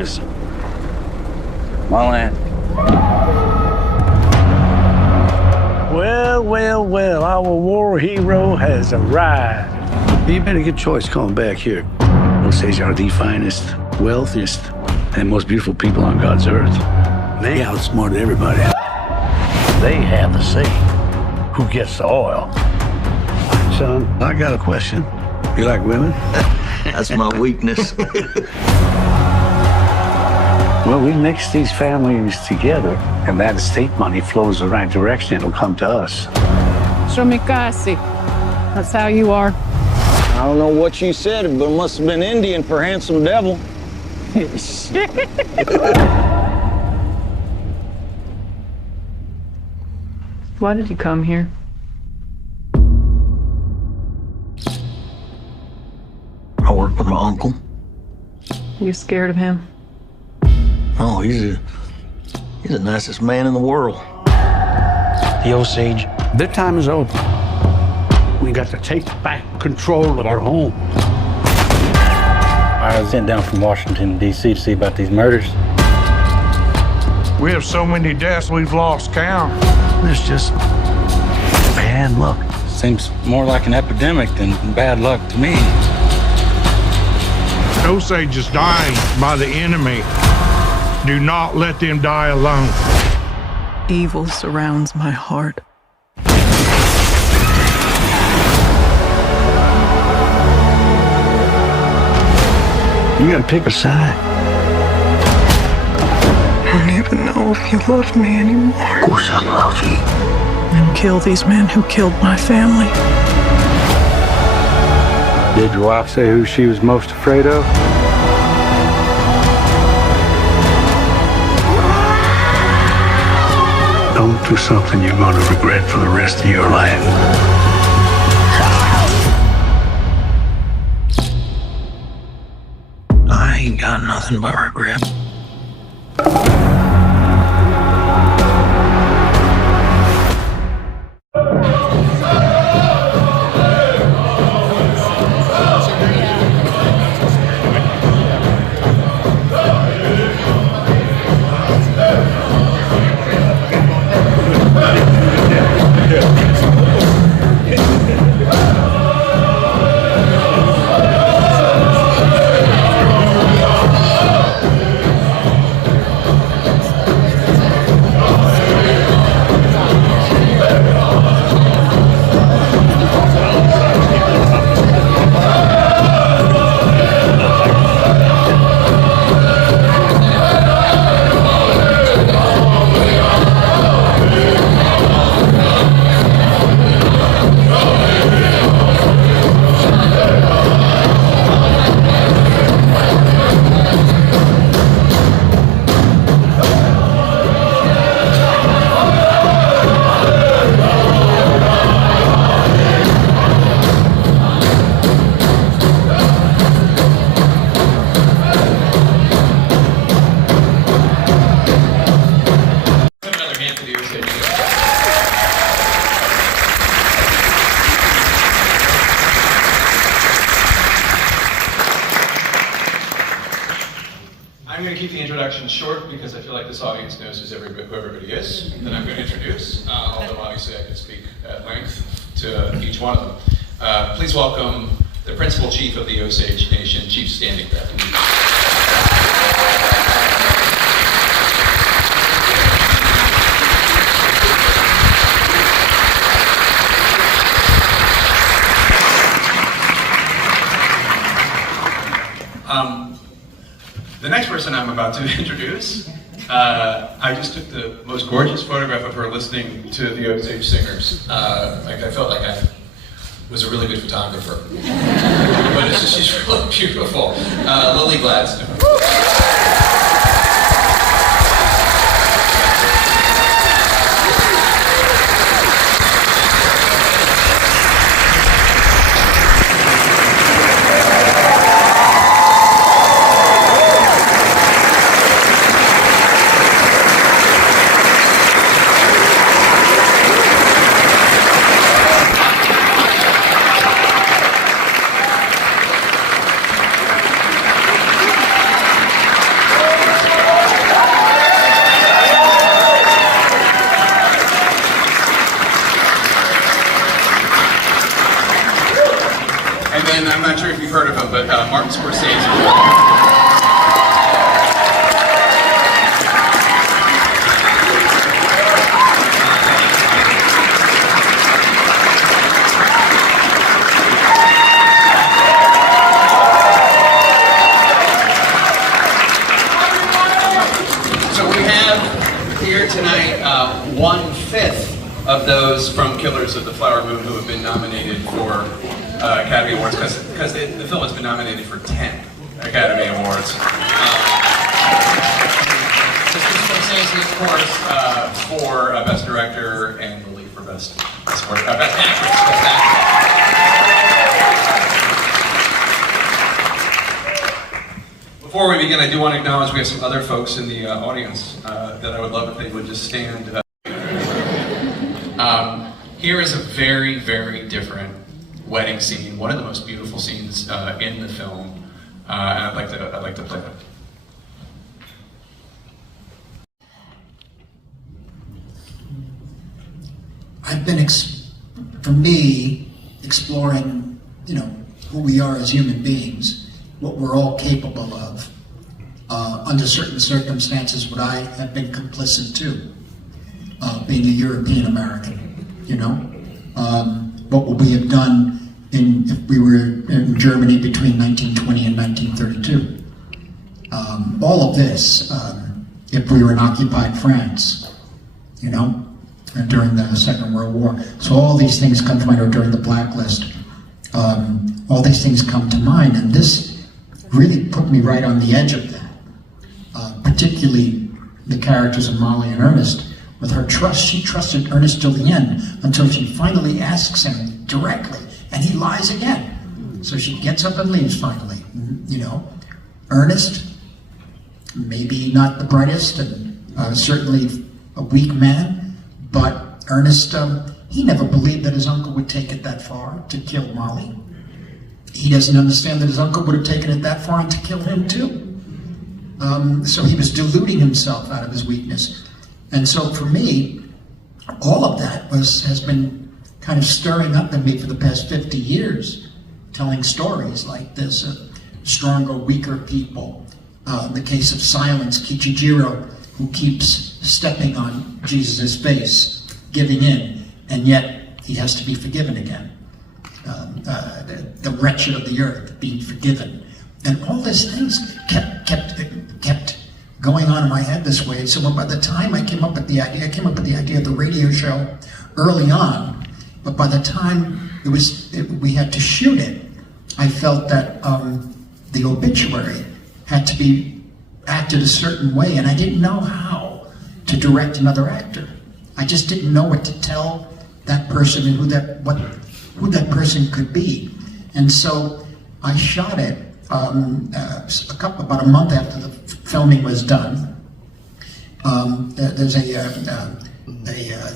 business. My land. Well, our war hero has arrived. You made a good choice coming back here. Osage are the finest, wealthiest, and most beautiful people on God's earth. They outsmarted everybody. They have the say who gets the oil. Son, I got a question. You like women? That's my weakness. Well, we mix these families together, and that estate money flows the right direction. It'll come to us. Shomikasi. That's how you are. I don't know what you said, but it must have been Indian for handsome devil. Why did you come here? I work with my uncle. You scared of him? Oh, he's the nicest man in the world. The Osage, their time is over. We got to take back control of our home. I was sent down from Washington, D.C. to see about these murders. We have so many deaths, we've lost count. There's just bad luck. Seems more like an epidemic than bad luck to me. Osage is dying by the enemy. Do not let them die alone. Evil surrounds my heart. You gotta pick a side. I don't even know if you love me anymore. Of course I love you. And kill these men who killed my family. Did your wife say who she was most afraid of? Don't do something you're gonna regret for the rest of your life. I ain't got nothing but regret. Short because I feel like this audience knows who everybody is that I'm going to introduce, although obviously I could speak at length to each one of them. Please welcome the Principal Chief of the Osage Nation, Chief Standing Beck. The next person I'm about to introduce, I just took the most gorgeous photograph of her listening to the Osage singers. I felt like I was a really good photographer. But she's really beautiful. Lily Gladstone. you've heard of him, but Martin Scorsese. Tonight, 1/5 of those from Killers of the Flower Moon who have been nominated for Academy Awards, because the film has been nominated for 10 Academy Awards. Scorsese, of course, for Best Director and the lead for Best Actress. Best Actress. Before we begin, I do want to acknowledge we have some other folks in the audience that I would love if they would just stand. Here is a very, very different wedding scene, one of the most beautiful scenes in the film, and I'd like to play that. I've been, for me, exploring, who we are as human beings, what we're all capable of. Under certain circumstances, what I have been complicit to, being a European American, what would we have done if we were in Germany between 1920 and 1932? All of this, if we were in occupied France, during the Second World War. So all these things come to mind, or during the Blacklist. All these things come to mind, and this really put me right on the edge of that. Particularly the characters of Molly and Ernest, with her trust. She trusted Ernest till the end, until she finally asks him directly, and he lies again. So she gets up and leaves finally. Ernest, maybe not the brightest, and certainly a weak man, but Ernest, he never believed that his uncle would take it that far to kill Molly. He doesn't understand that his uncle would have taken it that far and to kill him too. So he was deluding himself out of his weakness. And so for me, all of that has been kind of stirring up in me for the past 50 years, telling stories like this of stronger, weaker people. The case of Silence, Kichijiro, who keeps stepping on Jesus' face, giving in, and yet he has to be forgiven again. The wretched of the earth being forgiven. And all these things kept going on in my head this way. So by the time I came up with the idea of the radio show early on, but by the time we had to shoot it, I felt that the obituary had to be acted a certain way, and I didn't know how to direct another actor. I just didn't know what to tell that person and who that person could be. And so I shot it about a month after the filming was done. There's a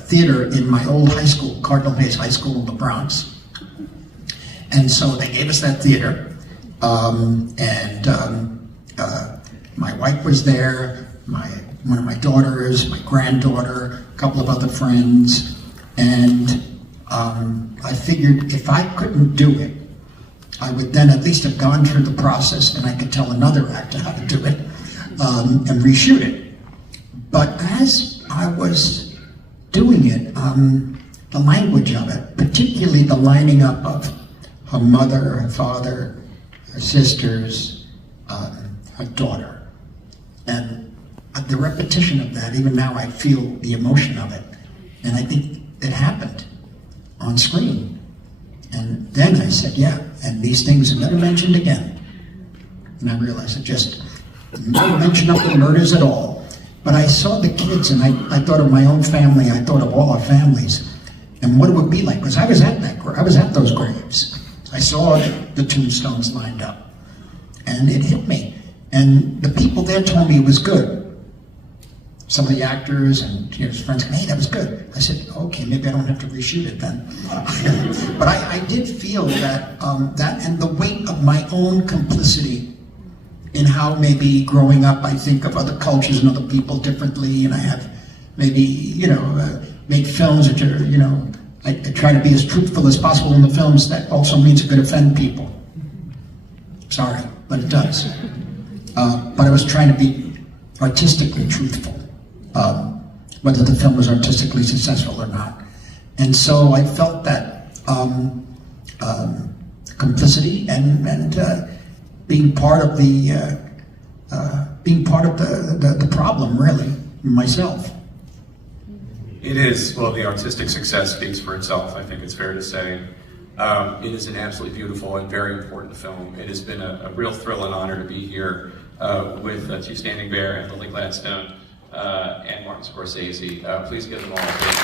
theater in my old high school, Cardinal Hayes High School in the Bronx. And so they gave us that theater, my wife was there, one of my daughters, my granddaughter, a couple of other friends, and I figured if I couldn't do it, I would then at least have gone through the process and I could tell another actor how to do it and reshoot it. But as I was doing it, the language of it, particularly the lining up of her mother, her father, her sisters, her daughter, and the repetition of that, even now I feel the emotion of it. And I think it happened on screen. And then I said, yeah, and these things are never mentioned again. And I realized it just no mention of the murders at all. But I saw the kids, and I thought of my own family, I thought of all our families, and what it would be like, because I was at those graves. I saw the tombstones lined up, and it hit me. And the people there told me it was good. Some of the actors and his friends, hey, that was good. I said, okay, maybe I don't have to reshoot it then. But I did feel that that and the weight of my own complicity in how maybe growing up I think of other cultures and other people differently, and I have maybe, made films which are, I try to be as truthful as possible in the films. That also means it could offend people. Sorry, but it does. But I was trying to be artistically truthful, whether the film was artistically successful or not. And so I felt that complicity and being part of the problem, really, myself. It is, well, the artistic success speaks for itself, I think it's fair to say. It is an absolutely beautiful and very important film. It has been a real thrill and honor to be here with Chief Standing Bear and Lily Gladstone and Martin Scorsese. Please give them all a big